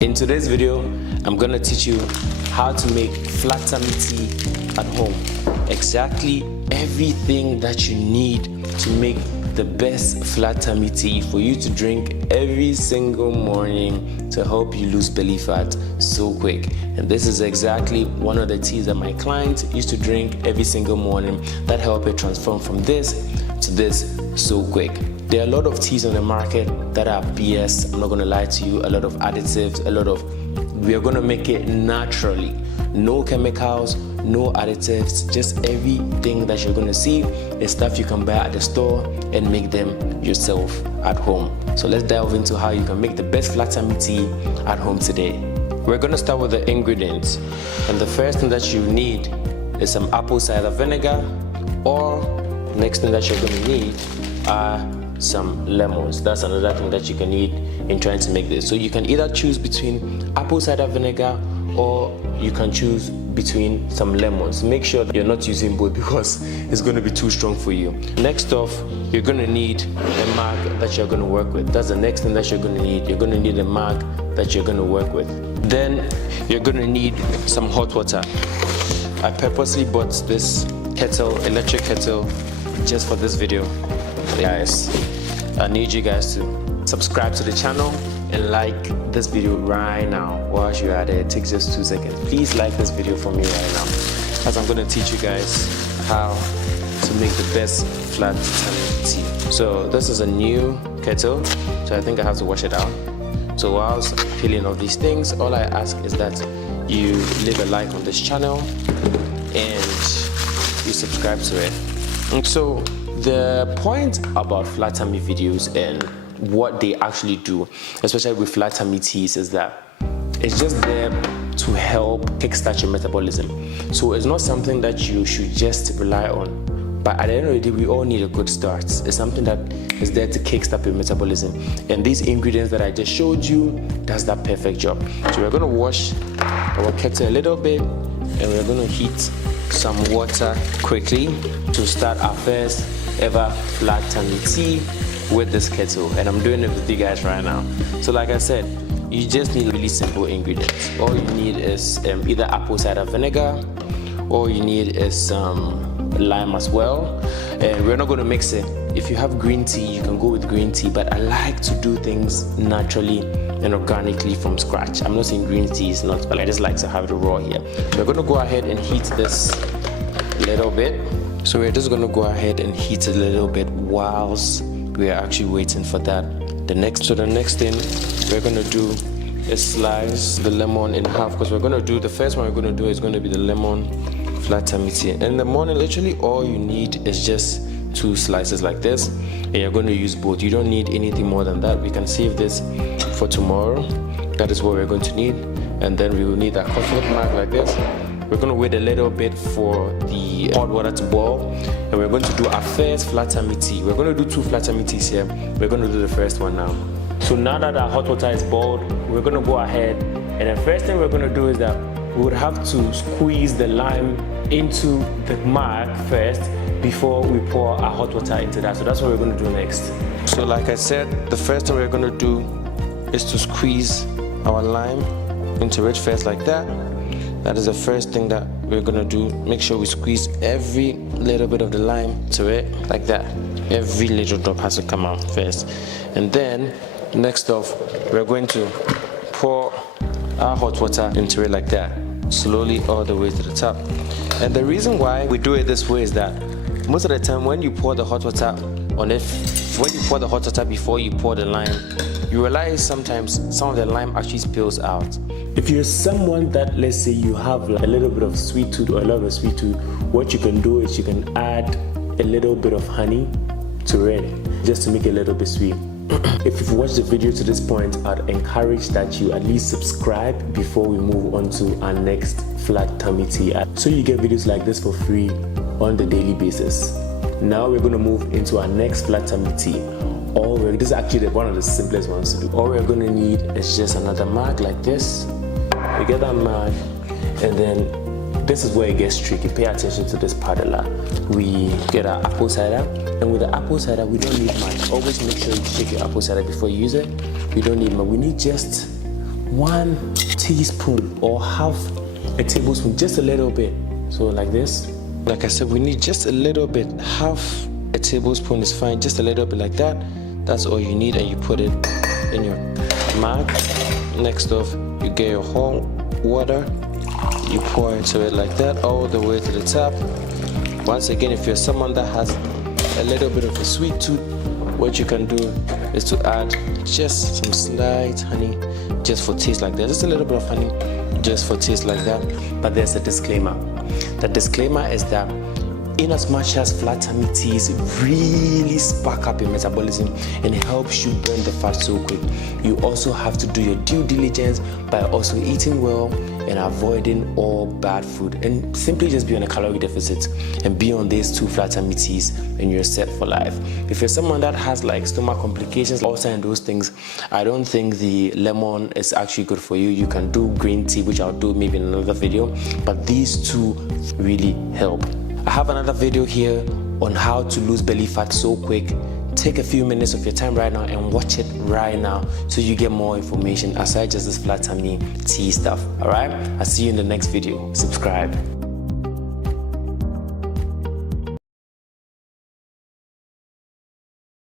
In today's video, I'm gonna teach you how to make flat tummy tea at home. Exactly everything that you need to make the best flat tummy tea for you to drink every single morning to help you lose belly fat so quick. And this is exactly one of the teas that my clients used to drink every single morning that help it transform from this to this so quick. There are a lot of teas on the market that are BS. I'm not gonna lie to you. A lot of additives, we are gonna make it naturally. No chemicals, no additives, just everything that you're gonna see is stuff you can buy at the store and make them yourself at home. So let's delve into how you can make the best flat tummy tea at home today. We're gonna start with the ingredients. And the first thing that you need is some apple cider vinegar, or next thing that you're gonna need are some lemons. That's another thing that you can need in trying to make this. So you can either choose between apple cider vinegar or you can choose between some lemons. Make sure that you're not using both because it's going to be too strong for you. Next off, you're going to need a mug that you're going to work with. That's the next thing that you're going to need. You're going to need a mug that you're going to work with. Then you're going to need some hot water. I purposely bought this kettle, electric kettle, just for this video. Guys, I need you guys to subscribe to the channel and like this video right now. While you're at it, it takes just 2 seconds. Please like this video for me right now, as I'm going to teach you guys how to make the best flat tummy tea. So this is a new kettle, so I think I have to wash it out. So whilst peeling off these things, all I ask is that you leave a like on this channel and you subscribe to it. And so the point about flat tummy videos and what they actually do, especially with flat tummy teas, is that it's just there to help kickstart your metabolism. So it's not something that you should just rely on. But at the end of the day, we all need a good start. It's something that is there to kickstart your metabolism. And these ingredients that I just showed you does that perfect job. So we're gonna wash our kettle a little bit and we're gonna heat some water quickly to start our first ever flat tummy tea with this kettle, and I'm doing it with you guys right now. So like I said, you just need really simple ingredients. All you need is either apple cider vinegar, or you need is some lime as well, and we're not going to mix it. If you have green tea, you can go with green tea, but I like to do things naturally and organically from scratch. I'm not saying green tea is not, but I just like to have it raw here. So we're going to go ahead and heat this a little bit. So we're just going to go ahead and heat it a little bit whilst we are actually waiting for that. The next thing we're going to do is slice the lemon in half, because the first one we're going to do is going to be the lemon flat tummy tea. And in the morning, literally all you need is just 2 slices like this, and you're going to use both. You don't need anything more than that. We can save this for tomorrow. That is what we're going to need. And then we will need a coffee mug like this. We're going to wait a little bit for the hot water to boil, and we're going to do our first flat tummy tea. We're going to do 2 flat tummy teas here. We're going to do the first one now. So now that our hot water is boiled, we're going to go ahead, and the first thing we're going to do is that we would have to squeeze the lime into the mug first before we pour our hot water into that. So that's what we're going to do next. So like I said, the first thing we're going to do is to squeeze our lime into it first, like that. That is the first thing that we're gonna do. Make sure we squeeze every little bit of the lime to it, like that. Every little drop has to come out first. And then, next off, we're going to pour our hot water into it like that, slowly all the way to the top. And the reason why we do it this way is that most of the time when you pour the hot water on it, when you pour the hot water before you pour the lime, you realize sometimes some of the lime actually spills out. If you're someone that, let's say you have a little bit of sweet tooth or a lot of sweet tooth, what you can do is you can add a little bit of honey to it, just to make it a little bit sweet. If you've watched the video to this point, I'd encourage that you at least subscribe before we move on to our next flat tummy tea, so you get videos like this for free on the daily basis. Now we're going to move into our next flat tummy tea. This is actually one of the simplest ones to do. All we're going to need is just another mug like this. We get that mug, and then this is where it gets tricky. Pay attention to this part a lot. We get our apple cider, and with the apple cider, we don't need much. Always make sure you shake your apple cider before you use it. We don't need much. We need just 1 teaspoon or half a tablespoon, just a little bit. So like this. Like I said, we need just a little bit. Half a tablespoon is fine, just a little bit like that. That's all you need, and you put it in your mug. Next off, you get your whole water, you pour into it like that, all the way to the top. Once again, if you're someone that has a little bit of a sweet tooth, what you can do is to add just some slight honey, just for taste like that. Just a little bit of honey, just for taste like that. But there's a disclaimer. The disclaimer is that in as much as flat tummy teas really spark up your metabolism and helps you burn the fat so quick, you also have to do your due diligence by also eating well and avoiding all bad food, and simply just be on a calorie deficit and be on these 2 flat tummy teas and you're set for life. If you're someone that has like stomach complications, ulcer and those things, I don't think the lemon is actually good for you. You can do green tea, which I'll do maybe in another video, but these 2 really help. I have another video here on how to lose belly fat so quick. Take a few minutes of your time right now and watch it right now so you get more information aside just this flat tummy tea stuff. Alright, I'll see you in the next video. Subscribe.